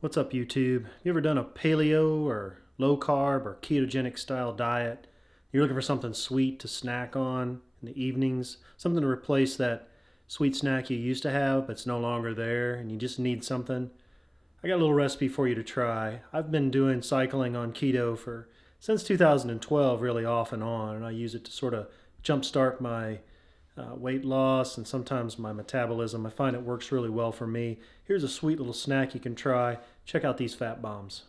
What's up, YouTube? You ever done a paleo or low carb or ketogenic style diet? You're looking for something sweet to snack on in the evenings, something to replace that sweet snack you used to have but it's no longer there and you just need something. I got a little recipe for you to try. I've been doing cycling on keto for since 2012, really off and on, and I use it to sort of jumpstart my weight loss and sometimes my metabolism. I find it works really well for me. Here's a sweet little snack you can try. Check out these fat bombs.